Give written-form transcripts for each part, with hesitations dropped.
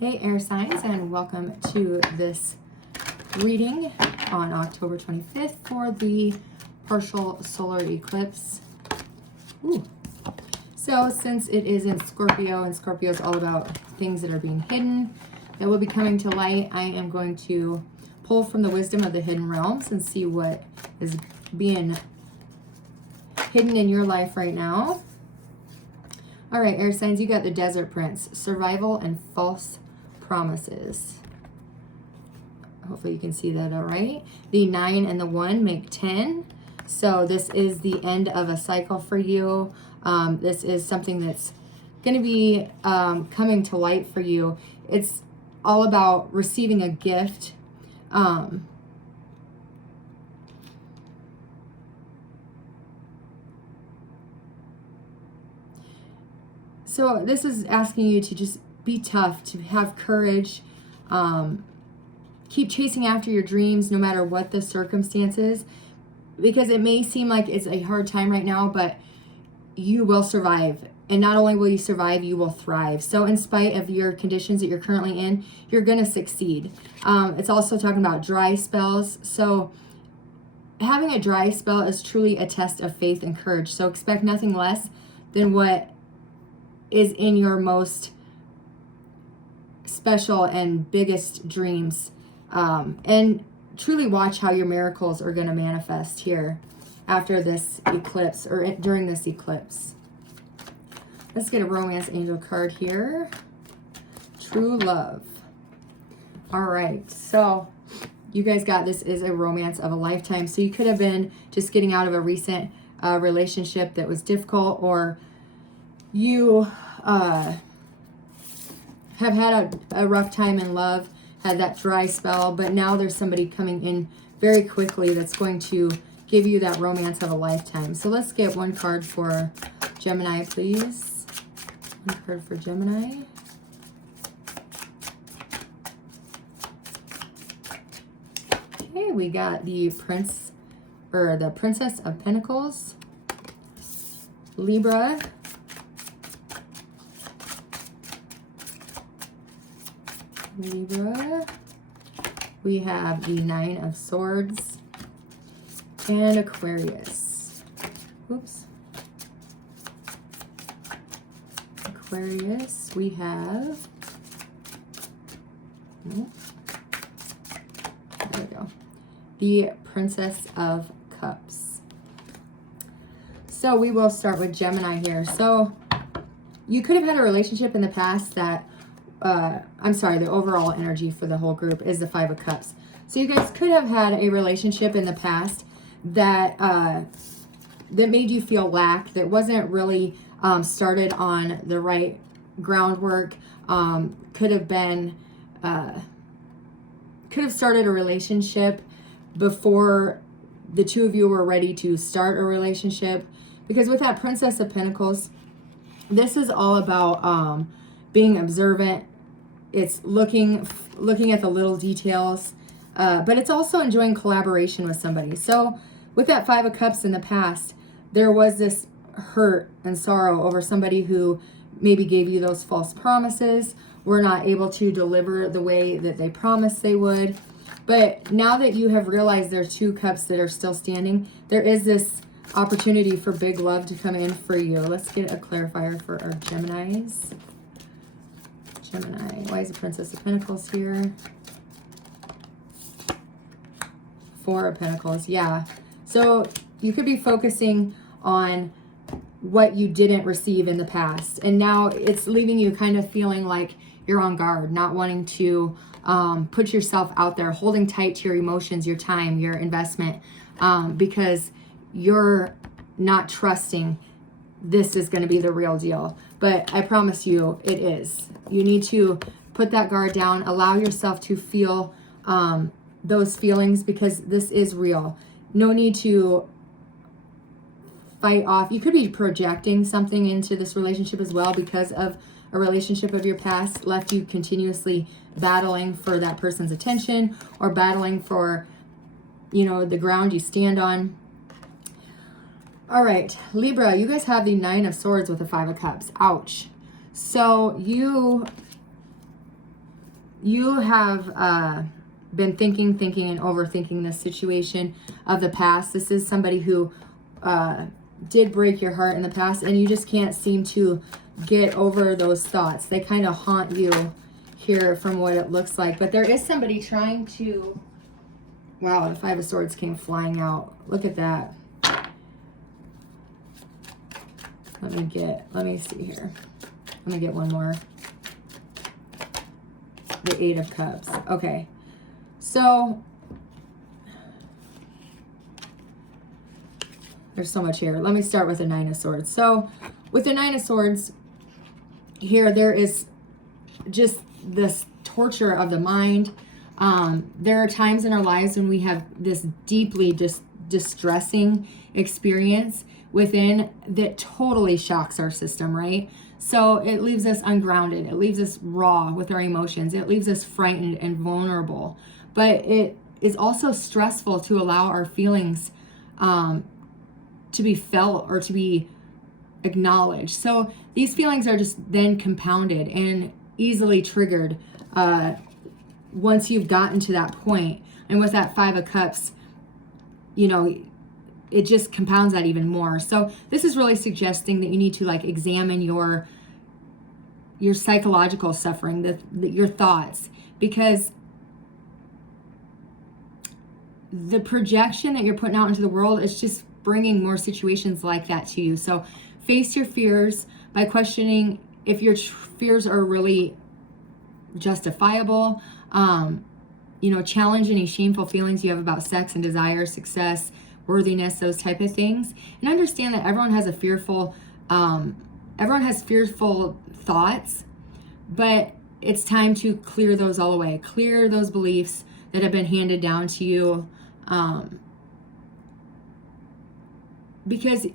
Hey air signs, and welcome to this reading on October 25th for the partial solar eclipse. Ooh. So since it is in Scorpio, and Scorpio is all about things that are being hidden, that will be coming to light, I am going to pull from the wisdom of the hidden realms and see what is being hidden in your life right now. All right, air signs, you got the Desert Prince, survival and false promises. Hopefully you can see that all right. The 9 and the 1 make 10. So this is the end of a cycle for you. This is something that's going to be coming to light for you. It's all about receiving a gift. So this is asking you to just be tough, to have courage, keep chasing after your dreams no matter what the circumstances, because it may seem like it's a hard time right now, but you will survive. And not only will you survive, you will thrive. So in spite of your conditions that you're currently in, you're going to succeed. It's also talking about dry spells. So having a dry spell is truly a test of faith and courage. So expect nothing less than what is in your most special and biggest dreams, and truly watch how your miracles are going to manifest here after this eclipse, or during this eclipse. Let's get a romance angel card here. True love. All right, so you guys got, this is a romance of a lifetime. So you could have been just getting out of a recent relationship that was difficult, or you have had a rough time in love, had that dry spell, but now there's somebody coming in very quickly that's going to give you that romance of a lifetime. So let's get one card for Gemini, please. One card for Gemini. Okay, we got the Prince, or the Princess of Pentacles, Libra, we have the 9 of Swords, and Aquarius. Oops. Aquarius, we have, there we go, the Princess of Cups. So we will start with Gemini here. So you could have had a relationship in the past that I'm sorry, the overall energy for the whole group is the 5 of Cups. So you guys could have had a relationship in the past that that made you feel lack, that wasn't really started on the right groundwork. Could have been, could have started a relationship before the two of you were ready to start a relationship. Because with that Princess of Pentacles, this is all about being observant. It's looking at the little details, but it's also enjoying collaboration with somebody. So with that 5 of Cups in the past, there was this hurt and sorrow over somebody who maybe gave you those false promises, were not able to deliver the way that they promised they would. But now that you have realized there's 2 cups that are still standing, there is this opportunity for big love to come in for you. Let's get a clarifier for our Geminis. Gemini, why is the Princess of Pentacles here? 4 of Pentacles, yeah. So you could be focusing on what you didn't receive in the past, and now it's leaving you kind of feeling like you're on guard, not wanting to put yourself out there, holding tight to your emotions, your time, your investment, because you're not trusting this is going to be the real deal. But I promise you it is. You need to put that guard down, allow yourself to feel those feelings, because this is real. No need to fight off. You could be projecting something into this relationship as well, because of a relationship of your past left you continuously battling for that person's attention, or battling for, you know, the ground you stand on. All right, Libra, you guys have the 9 of Swords with the 5 of Cups. Ouch. So you you have been thinking and overthinking this situation of the past. This is somebody who did break your heart in the past, and you just can't seem to get over those thoughts. They kind of haunt you here from what it looks like. But there is somebody trying to... Wow, the Five of Swords came flying out. Look at that. Let me see here. Let me get one more. The Eight of Cups. Okay. So there's so much here. Let me start with the Nine of Swords. So with the Nine of Swords here, there is just this torture of the mind. There are times in our lives when we have this deeply distressing experience within that totally shocks our system, right? So it leaves us ungrounded. It leaves us raw with our emotions. It leaves us frightened and vulnerable. But it is also stressful to allow our feelings to be felt or to be acknowledged. So these feelings are just then compounded and easily triggered once you've gotten to that point. And with that Five of Cups, you know, it just compounds that even more. So this is really suggesting that you need to like examine your psychological suffering, your thoughts, because the projection that you're putting out into the world is just bringing more situations like that to you. So face your fears by questioning if your fears are really justifiable. You know, challenge any shameful feelings you have about sex and desire, success, worthiness, those type of things. And understand that everyone has fearful thoughts, but it's time to clear those all away. Clear those beliefs that have been handed down to you. Because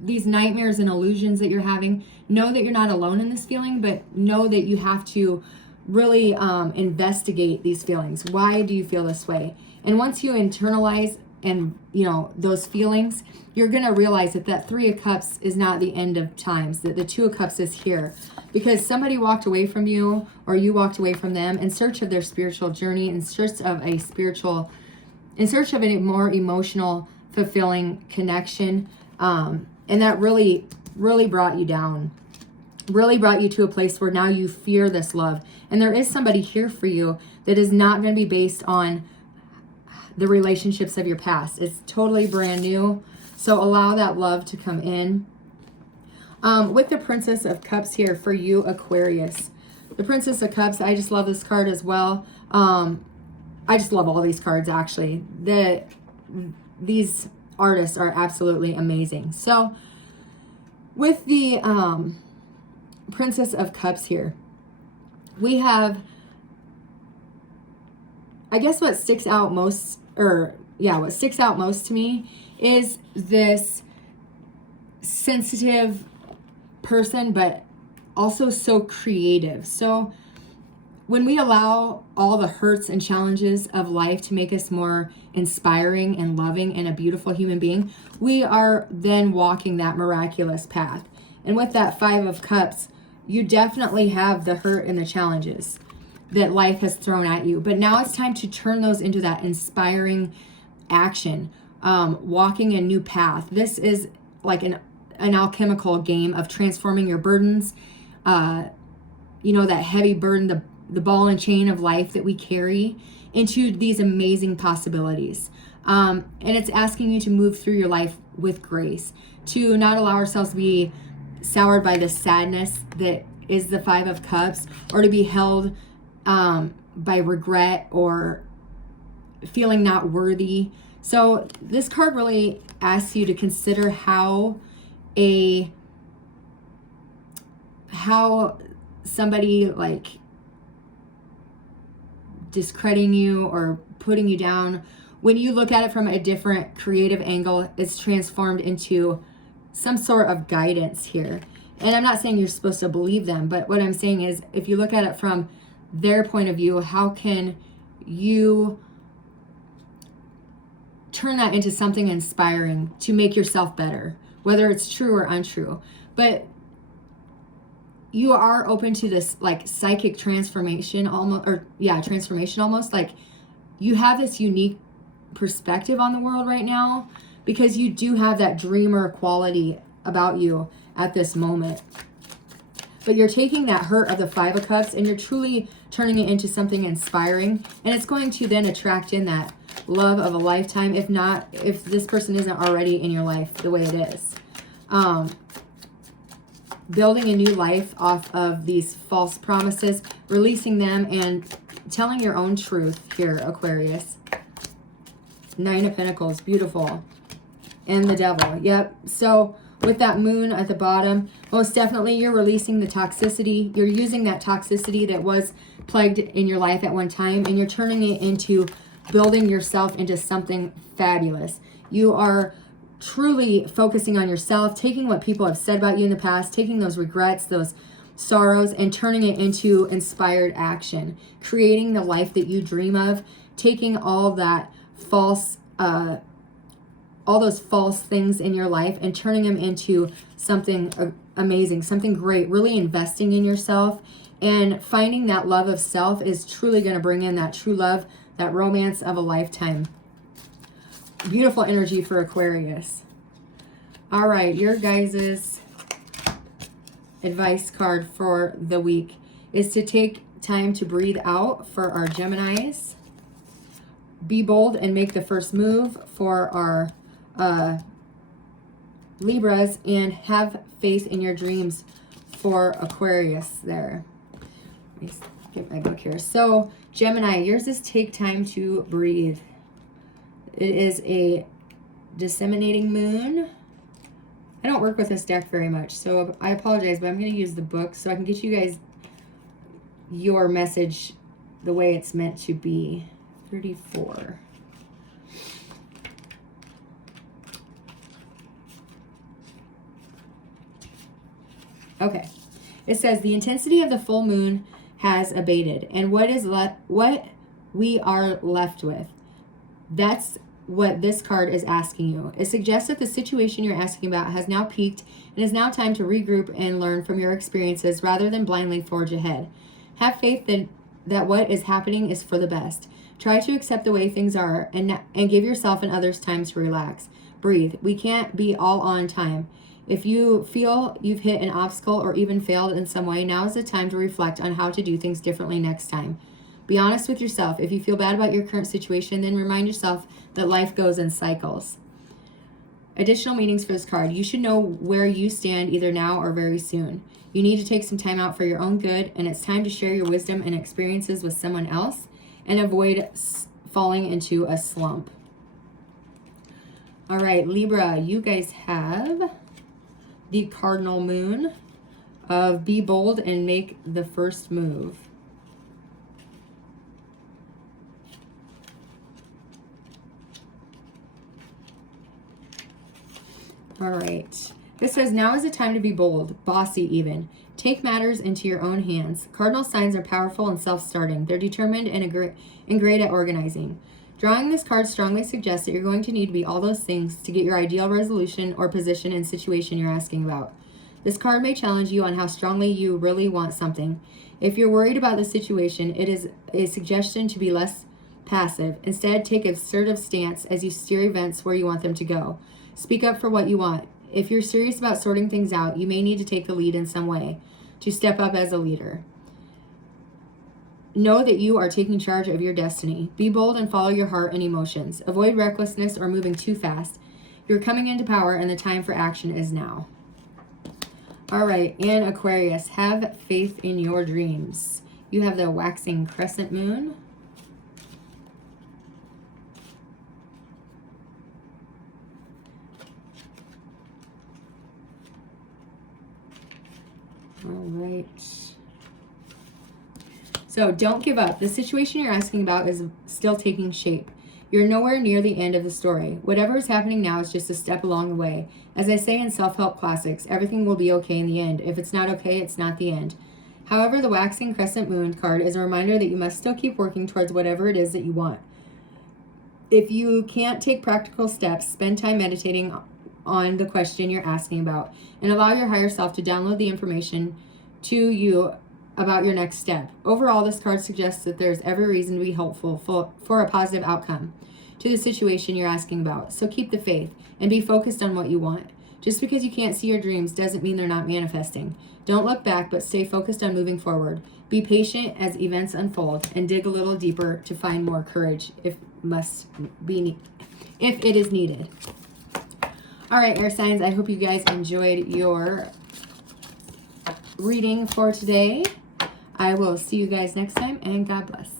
these nightmares and illusions that you're having, know that you're not alone in this feeling, but know that you have to really investigate these feelings. Why do you feel this way? And once you internalize and, you know, those feelings, you're going to realize that that Three of Cups is not the end of times, that the Two of Cups is here. Because somebody walked away from you, or you walked away from them in search of their spiritual journey, in search of a more emotional, fulfilling connection. And that really, really brought you down. Really brought you to a place where now you fear this love. And there is somebody here for you that is not going to be based on the relationships of your past. It's totally brand new. So allow that love to come in. With the Princess of Cups here for you, Aquarius. The Princess of Cups, I just love this card as well. I just love all these cards, actually. These artists are absolutely amazing. So with the Princess of Cups here, we have, I guess what sticks out most to me is this sensitive person, but also so creative. So when we allow all the hurts and challenges of life to make us more inspiring and loving and a beautiful human being, we are then walking that miraculous path. And with that Five of Cups, you definitely have the hurt and the challenges that life has thrown at you. But now it's time to turn those into that inspiring action, walking a new path. This is like an alchemical game of transforming your burdens, you know, that heavy burden, the ball and chain of life that we carry, into these amazing possibilities. And it's asking you to move through your life with grace, to not allow ourselves to be soured by the sadness that is the Five of Cups, or to be held by regret or feeling not worthy. So this card really asks you to consider how somebody like discrediting you or putting you down, when you look at it from a different creative angle, it's transformed into some sort of guidance here. And I'm not saying you're supposed to believe them, but what I'm saying is, if you look at it from their point of view, how can you turn that into something inspiring to make yourself better, whether it's true or untrue? But you are open to this like psychic transformation almost, or yeah, transformation almost. Like you have this unique perspective on the world right now because you do have that dreamer quality about you at this moment. But you're taking that hurt of the Five of Cups and you're truly turning it into something inspiring. And it's going to then attract in that love of a lifetime, if this person isn't already in your life the way it is. Building a new life off of these false promises, releasing them, and telling your own truth here, Aquarius. Nine of Pentacles, beautiful. And the Devil, yep. So with that moon at the bottom, most definitely you're releasing the toxicity. You're using that toxicity that was plagued in your life at one time, and you're turning it into building yourself into something fabulous. You are truly focusing on yourself, taking what people have said about you in the past, taking those regrets, those sorrows, and turning it into inspired action, creating the life that you dream of, taking all that false all those false things in your life and turning them into something amazing, something great, really investing in yourself. And finding that love of self is truly going to bring in that true love, that romance of a lifetime. Beautiful energy for Aquarius. All right, your guys' advice card for the week is to take time to breathe out for our Geminis. Be bold and make the first move for our Libras, and have faith in your dreams for Aquarius there. Let me get my book here. So Gemini, yours is take time to breathe. It is a disseminating moon. I don't work with this deck very much, so I apologize, but I'm going to use the book so I can get you guys your message the way it's meant to be. 34. Okay, it says the intensity of the full moon has abated, and what we are left with. That's what this card is asking you. It suggests that the situation you're asking about has now peaked and is now time to regroup and learn from your experiences rather than blindly forge ahead. Have faith that what is happening is for the best. Try to accept the way things are and give yourself and others time to relax. Breathe. We can't be all on time. If you feel you've hit an obstacle or even failed in some way, now is the time to reflect on how to do things differently next time. Be honest with yourself. If you feel bad about your current situation, then remind yourself that life goes in cycles. Additional meanings for this card. You should know where you stand either now or very soon. You need to take some time out for your own good, and it's time to share your wisdom and experiences with someone else and avoid falling into a slump. All right, Libra, you guys have the cardinal moon of be bold and make the first move. All right. This says, now is the time to be bold, bossy even. Take matters into your own hands. Cardinal signs are powerful and self-starting. They're determined and great at organizing. Drawing this card strongly suggests that you're going to need to be all those things to get your ideal resolution or position and situation you're asking about. This card may challenge you on how strongly you really want something. If you're worried about the situation, it is a suggestion to be less passive. Instead, take an assertive stance as you steer events where you want them to go. Speak up for what you want. If you're serious about sorting things out, you may need to take the lead in some way, to step up as a leader. Know that you are taking charge of your destiny. Be bold and follow your heart and emotions. Avoid recklessness or moving too fast. You're coming into power and the time for action is now. All right, and Aquarius, have faith in your dreams. You have the waxing crescent moon. All right. So don't give up. The situation you're asking about is still taking shape. You're nowhere near the end of the story. Whatever is happening now is just a step along the way. As I say in self-help classics, everything will be okay in the end. If it's not okay, it's not the end. However, the waxing crescent moon card is a reminder that you must still keep working towards whatever it is that you want. If you can't take practical steps, spend time meditating on the question you're asking about and allow your higher self to download the information to you about your next step. Overall, this card suggests that there's every reason to be hopeful for a positive outcome to the situation you're asking about. So keep the faith and be focused on what you want. Just because you can't see your dreams doesn't mean they're not manifesting. Don't look back, but stay focused on moving forward. Be patient as events unfold and dig a little deeper to find more courage if it is needed. All right, air signs, I hope you guys enjoyed your reading for today. I will see you guys next time, and God bless.